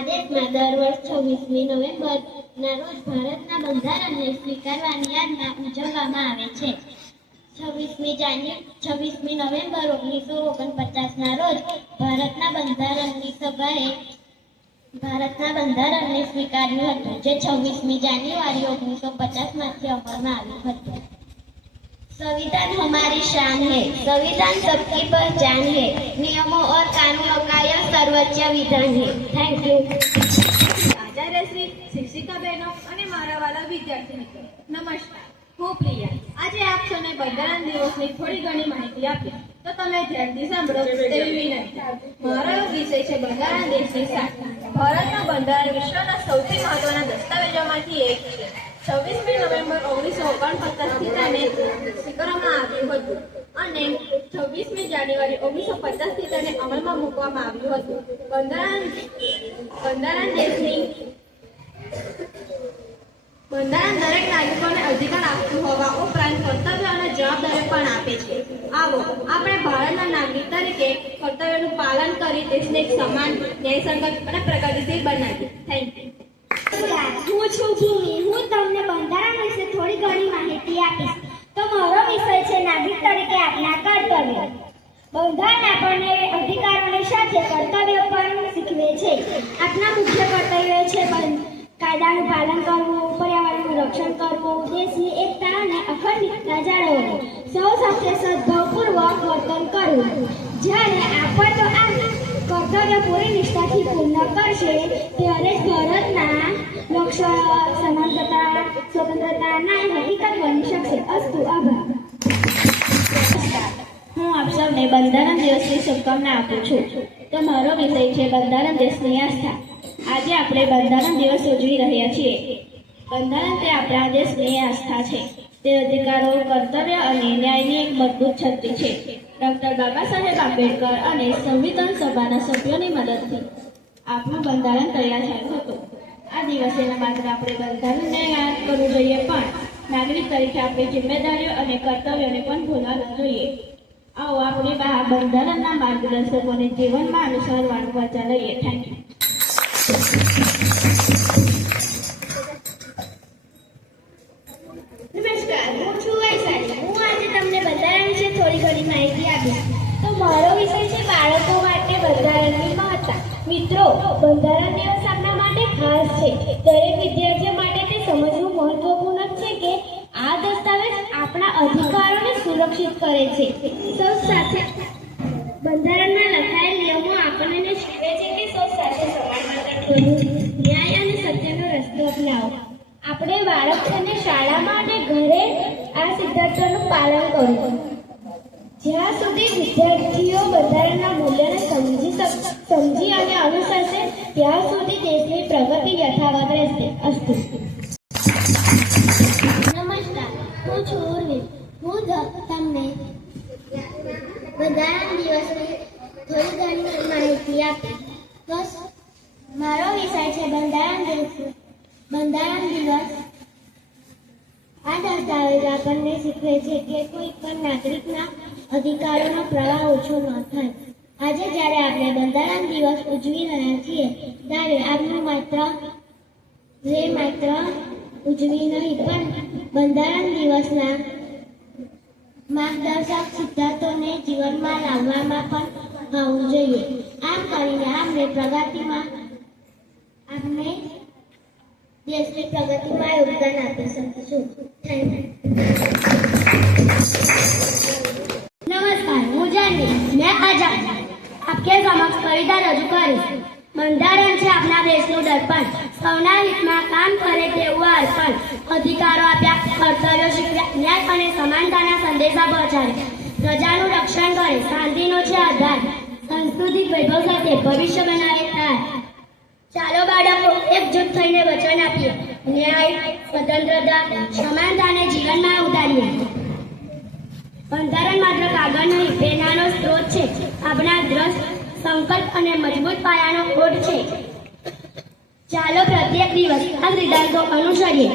આપણા દેશમાં દર વર્ષ 26મી નવેમ્બરના રોજ ભારતના બંધારણને સ્વીકારવાની યાદમાં ઉજવવામાં આવે છે. 26મી નવેમ્બર 1949ના રોજ ભારતના બંધારણને સ્વીકાર્યું હતું, જે 26મી જાન્યુઆરી 1950માંથી અમલમાં આવ્યું હતું. संविधान हमारी शान है, संविधान सबकी पहचान है, नियमों और कानूनों का यह सर्वोच्च विधान है. Thank you. आचार्य श्री, शिक्षिका बहनों અને મારા વાલા વિદ્યાર્થી મિત્રો, નમસ્કાર. હું પ્રિયા. આજે આપ સૌને બંધારણ દિવસની થોડી ઘણી માહિતી આપી, તો તમે ધ્યાનથી સાંભળો તેવી વિનંતી. મારો વિષય છે બંધારણ દેશની શાન. ભારતનું બંધારણ વિશ્વના સૌથી મહત્વના દસ્તાવેજોમાંથી એક છે. 26મી નવેમ્બર 1949થી તેને સ્વીકારવામાં આવ્યું હતું અને 26મી જાન્યુઆરી 1950થી તેને અમલમાં મૂકવામાં આવ્યું હતું. બંધારણ દરેક નાગરિકોને અધિકાર આપતું હોવા ઉપરાંત કર્તવ્ય અને જવાબદારી પણ આપે છે. આવો આપણે ભારતના નાગરિક તરીકે કર્તવ્યનું પાલન કરી દેશને એક સમાન, ન્યાયસંગત અને પ્રગતિશીલ બનાવીએ. Thank you. હું છું ભૂમિ. હું તમને બંધારણ વિશે થોડી ઘણી માહિતી આપીશ. તો મારો વિષય છે નાગરિક તરીકે આપણા કર્તવ્ય. બંધારણ આપણને અધિકારોની સાથે કર્તવ્યો પણ શીખવે છે. આપણા મુખ્ય કર્તવ્યો છે કાયદાનું પાલન કરવું, પર્યાવરણનું રક્ષણ કરવું, દેશની એકતા અને અખંડિતતા જાળવવી, સૌ સાથે સદભાવપૂર્વક વર્તન કરવું. જ્યારે આપણો આ કર્તવ્ય પૂરી નિષ્ઠાથી પૂર્ણ કરશે ત્યારે જ ભારતના લક્ષ્ય સમાનતા, સ્વતંત્રતા, ન્યાય હકીકત બની શકશે. અસ્તુ. આભાર. હું આપ સૌને બંધારણ દિવસની શુભકામના આપું છું. તો મારો વિષય છે બંધારણ દેશની આસ્થા. આજે આપણે બંધારણ દિવસ ઉજવી રહ્યા છીએ. બંધારણ તે આપણા દેશની આસ્થા છે. તે અધિકારો, કર્તવ્ય અને ન્યાયની એક મજબૂત છત્રી છે. ડૉક્ટર બાબા સાહેબ આંબેડકર અને સંવિધાન સભાના સભ્યોની મદદથી આપણું બંધારણ તૈયાર થયું હતું. આ દિવસે માત્ર આપણે બંધારણને યાદ કરવું જોઈએ, પણ નાગરિક તરીકે આપણી જિમ્મેદારીઓ અને કર્તવ્યોને પણ ભૂલવા ન જોઈએ. આવો આપણે બંધારણના માર્ગદર્શકોને જીવનમાં અનુસરવાનું વચન લઈએ. Thank you. નમસ્કાર, હું છું વૈશાલી. હું આજે તમને બંધારણ વિશે થોડી ઘણી માહિતી આપીશ. તો મારો વિષય છે બાળકો માટે બંધારણની મહત્તા. મિત્રો, બંધારણ દિવસ આપણા માટે ખાસ છે. દરેક વિદ્યાર્થીઓ માટે તે સમજવું મહત્વપૂર્ણ છે કે આ દસ્તાવેજ આપણા અધિકારોને સુરક્ષિત કરે છે. સૌ સાથે બંધારણમાં લખાયેલ નિયમો આપણને શીખવે છે કે સૌ સાથે સમાન વર્તન કરવું, ન્યાય અને સત્યનો રસ્તો અપનાવો. આપણે બાળકોને શાળામાં અને ઘરે આ સિદ્ધાંતોનું પાલન કરવું. જ્યાં સુધી વિદ્યાર્થીઓ બંધારણના મૂલ્યોને સમજી અને અનુસરશે ત્યાં સુધી દેશની પ્રગતિ યથાવત રહેશે. અસ્તુ. નમસ્કાર, હું છું ઉર્વી. હું તમને બંધારણ દિવસની થોડી ઘણી માહિતી આપીશ. તો મારો વિષય છે બંધારણ દિવસ. આ દસ્તાવેજ આપણને શીખવે છે કે કોઈ પણ નાગરિકના અધિકારોનો પ્રવાહ ઓછો ન થાય. આજે જ્યારે આપણે બંધારણ દિવસ ઉજવી રહ્યા છીએ ત્યારે આપણે માત્ર ઉજવી નહીં, પણ બંધારણ દિવસના માર્ગદર્શક સિદ્ધાંતોને જીવનમાં લાવવામાં પણ આવવું જોઈએ. આમ કરીને આપણે દેશની પ્રગતિમાં યોગદાન આપી શકીશું. Thank you. નમસ્કાર, હું જાનવી. મેં આજ આપકે સમક્ષ કવિતા રજૂ કરીશ. બંધારણ છે આપણા દેશનું દર્પણ, સૌના હિતમાં કામ કરે તેવું અર્પણ. અધિકારો આપ્યા, કર્તવ્યો શીખ્યા, ન્યાય અને સમાનતાના સંદેશા પહોંચાડે. પ્રજાનું રક્ષણ કરે, શાંતિનો છે આધાર. સાંસ્કૃતિક વૈભવ સાથે ભવિષ્ય બનાવે તાર. ચાલો બાળકો, એકજૂટ થઈને વચન આપીએ. ન્યાય, સ્વતંત્રતા, સમાનતાને જીવનમાં ઉતારીએ. બંધારણ માત્ર કાગળ નહીં, પ્રેરણાનો સ્ત્રોત છે. આપણા દ્રઢ સંકલ્પ અને મજબૂત પાયાનો કોટ છે. ચાલો પ્રત્યેક દિવસ આ સિદ્ધાંતો અનુસરીએ.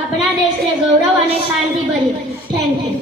આપણા દેશને ગૌરવ અને શાંતિ ભરીએ. Thank you.